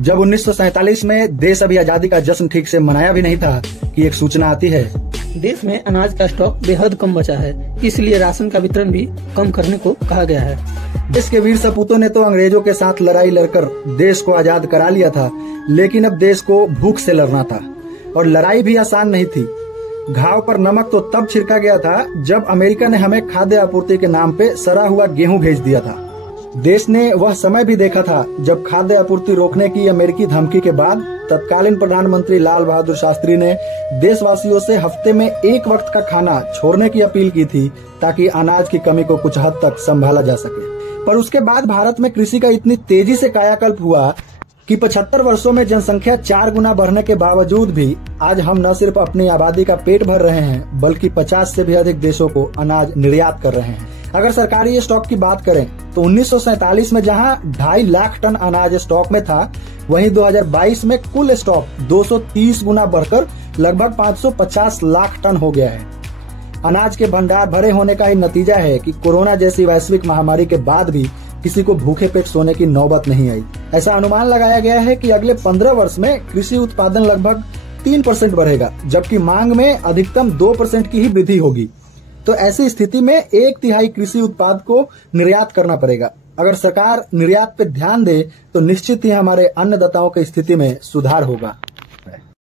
जब 1947 में देश अभी आजादी का जश्न ठीक से मनाया भी नहीं था कि एक सूचना आती है, देश में अनाज का स्टॉक बेहद कम बचा है, इसलिए राशन का वितरण भी कम करने को कहा गया है। देश के वीर सपूतों ने तो अंग्रेजों के साथ लड़ाई लड़कर देश को आजाद करा लिया था, लेकिन अब देश को भूख से लड़ना था और लड़ाई भी आसान नहीं थी। घाव पर नमक तो तब छिड़का गया था जब अमेरिका ने हमें खाद्य आपूर्ति के नाम पे सड़ा हुआ गेहूं भेज दिया था। देश ने वह समय भी देखा था जब खाद्य आपूर्ति रोकने की अमेरिकी धमकी के बाद तत्कालीन प्रधानमंत्री लाल बहादुर शास्त्री ने देशवासियों से हफ्ते में एक वक्त का खाना छोड़ने की अपील की थी, ताकि अनाज की कमी को कुछ हद तक संभाला जा सके। पर उसके बाद भारत में कृषि का इतनी तेजी से कायाकल्प हुआ कि 75 वर्षों में जनसंख्या 4 गुना बढ़ने के बावजूद भी आज हम न सिर्फ अपनी आबादी का पेट भर रहे हैं, बल्कि 50 से भी अधिक देशों को अनाज निर्यात कर रहे हैं। अगर सरकारी स्टॉक की बात करें तो 1947 में जहां 2.5 लाख टन अनाज स्टॉक में था, वहीं 2022 में कुल स्टॉक 230 गुना बढ़कर लगभग 550 लाख टन हो गया है। अनाज के भंडार भरे होने का ही नतीजा है कि कोरोना जैसी वैश्विक महामारी के बाद भी किसी को भूखे पेट सोने की नौबत नहीं आई। ऐसा अनुमान लगाया गया है कि अगले 15 वर्ष में कृषि उत्पादन लगभग 3% बढ़ेगा, जबकि मांग में अधिकतम 2% की ही वृद्धि होगी। तो ऐसी स्थिति में 1/3 कृषि उत्पाद को निर्यात करना पड़ेगा। अगर सरकार निर्यात पर ध्यान दे तो निश्चित ही हमारे अन्नदाताओं की स्थिति में सुधार होगा।